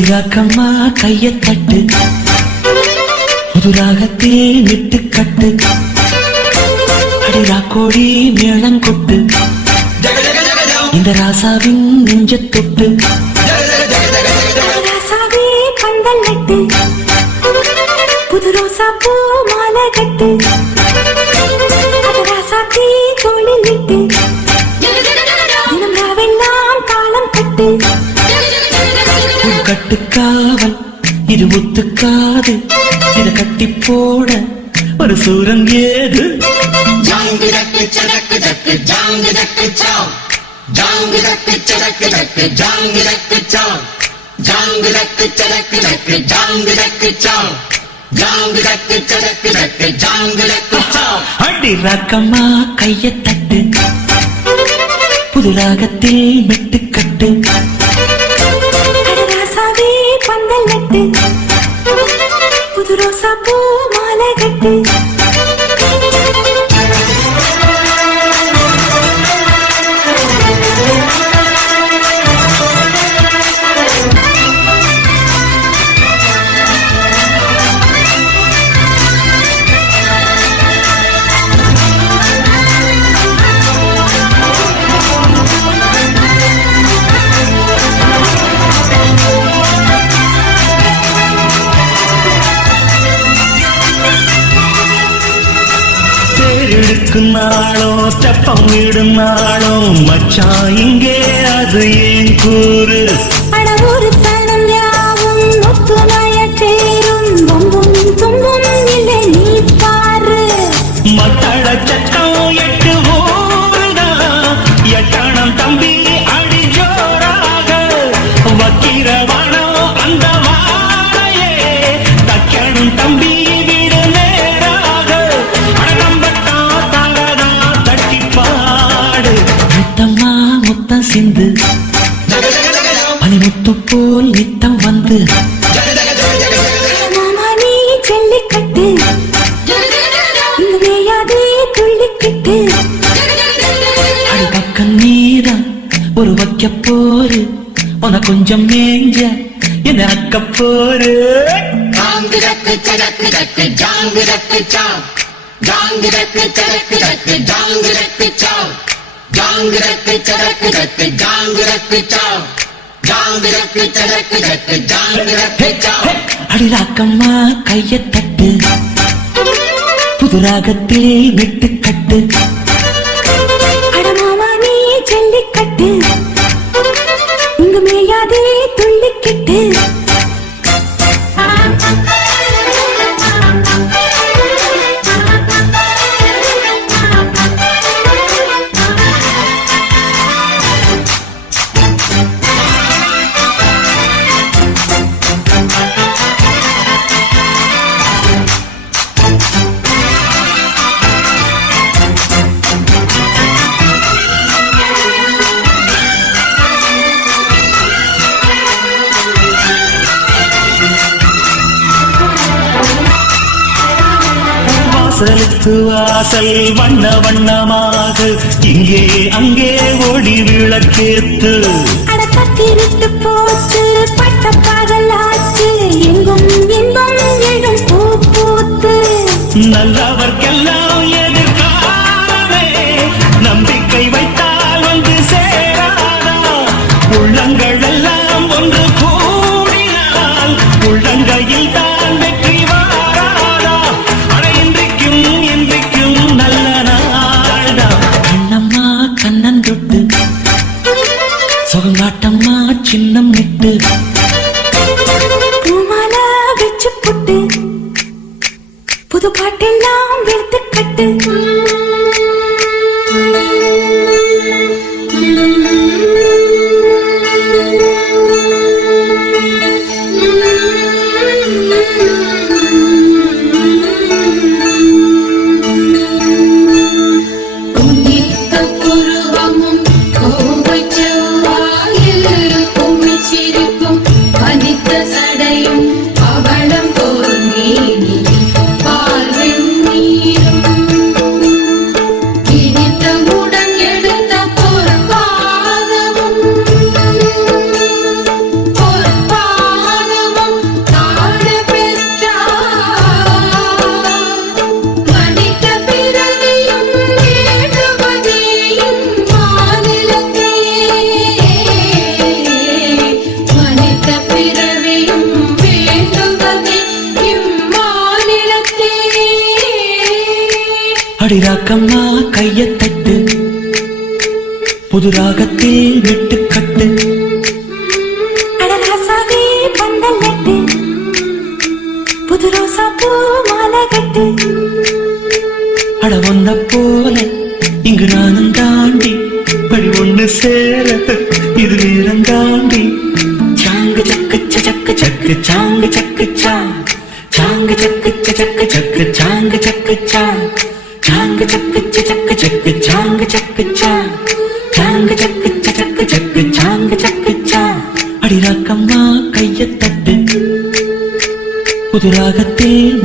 அடிராக்கம்மா கைய தட்டு புதுராகத்தில் விட்டு கட்டு அடிராக்கோடி மேளம் கொட்டு இந்த ராசாவின் நெஞ்ச தொட்டு ராசாவே பந்தல் நட்டு புது ரோசா பூ மாலை கட்டு ராசாத்தி தோளில் விட்டு தினம் ராவெல்லாம் தாளம் கட்டு கட்டுக்காவல் இது ஒத்துக்காது இத கட்டி போட ஒரு சூரன் ஏது ஜாங்கு தக்கு சடக்கு தக்கு ஜாங்கு தக்கு சாவ் ஜாங்கு தக்கு சடக்கு தக்கு ஜாங்கு தக்கு சாவ் ஜாங்கு தக்கு சடக்கு தக்கு ஜாங்கு தக்கு சாவ் ஜாங்கு தக்கு சடக்கு தக்கு ஜாங்கு தக்கு சாவ் அடி ராக்கம்மா கைய தட்டு புது ராகத்தில் மெட்டு கட்டு ராசாவே பந்தல் நட்டு புது ரோசா பூ மாலை கட்டு நாளோ தெப்பம் விடும் நாளோ மச்சான் இங்கே அது ஏன் கூறு அடவொரு சனம் யாவும் ஒத்துணைய சேரும் பொம்பும் தும்பும் இல்லை நீ பாரு மத்தள சட்டம் எட்டு ஊருதா எட்டணம் தம்பி அடி ஜோராக வக்கிரவனோ அந்த வாழையே தக்கணும் தம்பி சிந்து பனிமுத்து போல் நித்தம் வந்து மாமா நீ ஜல்லிக்கட்டு இங்கேயாதே துள்ளிக்கிட்டு அடிபக்கம் நீதான் ஒரு வைக்க போரு உன கொஞ்சம் மேஞ்ச என்ன அக்க போரு ஜாங்கு தக்கு சடக்கு தக்கு ஜாங்கு தக்கு சாவ் ஜாங்கு தக்கு சடக்கு தக்கு ஜாங்கு தக்கு சாவ் ஜாங்கு தக்கு சடக்கு தக்கு ஜாங்கு தக்கு சாவ் ஜாங்கு தக்கு சடக்கு தக்கு ஜாங்கு தக்கு சாவ் அடிராக்கம்மா கைய தட்டு புது ராகத்தில் விட்டு கட்டு அடமாமா நீ ஜல்லிக்கட்டு இங்கு மேயாதே துள்ளிக்கிட்டு வாசலுக்கு வாசல் வண்ண வண்ணமாக இங்கே அங்கே ஒளி விளக்கேத்து அடப்பத்திருட்டு போச்சு பட்ட பகலாச்சு எங்கும் எங்கும் எழும் பூ பூத்து நல்லவர்க்கெல்லாம் எதிர்காலமே நம்பிக்கை வைத்தால் வந்து சேராதா உள்ளங்கள் எல்லாம் ஒன்று கூடினால் உள்ளங்கையில் தான் வெற்றி வாராதா அட இன்றைக்கும் இன்றைக்கும் நல்ல நாள்தா கண்ணம்மா கண்ணன் தொட்டு சுகங்காட்டம்மா சின்னம் விட்டு பூமாலை வச்சு புட்டு புது பாட்டெல்லாம் வெளுத்து கட்டு சடையும் அவளம் போர் மேனி பால் வெண்ணி அடிராக்கம்மா கையத் தட்டு புது ராகத்தில் மெட்டுக்கட்டு அடராசாவே பந்தல் நட்டு புது ரோசா பூ மாலை கட்டு அட ஒன்ன போல இங்கு நானும் தாண்டி படி ஒண்ணு சேர இது நேரம் தாண்டி சாங்கு சக்கு சக்கு சக்கு சாங்கு சக்கு சாங்கு சக்கு சக்கு சக்கு சாங்கு சக்கு சாங்கு சக்கு சக்கு சக்கு சாங்கு சக்கு சாங்கு சக்கு சக்கு சக்கு சாங்கு சக்கு அடிராக்கம்மா கையத் தட்டு புது ராகத்தில்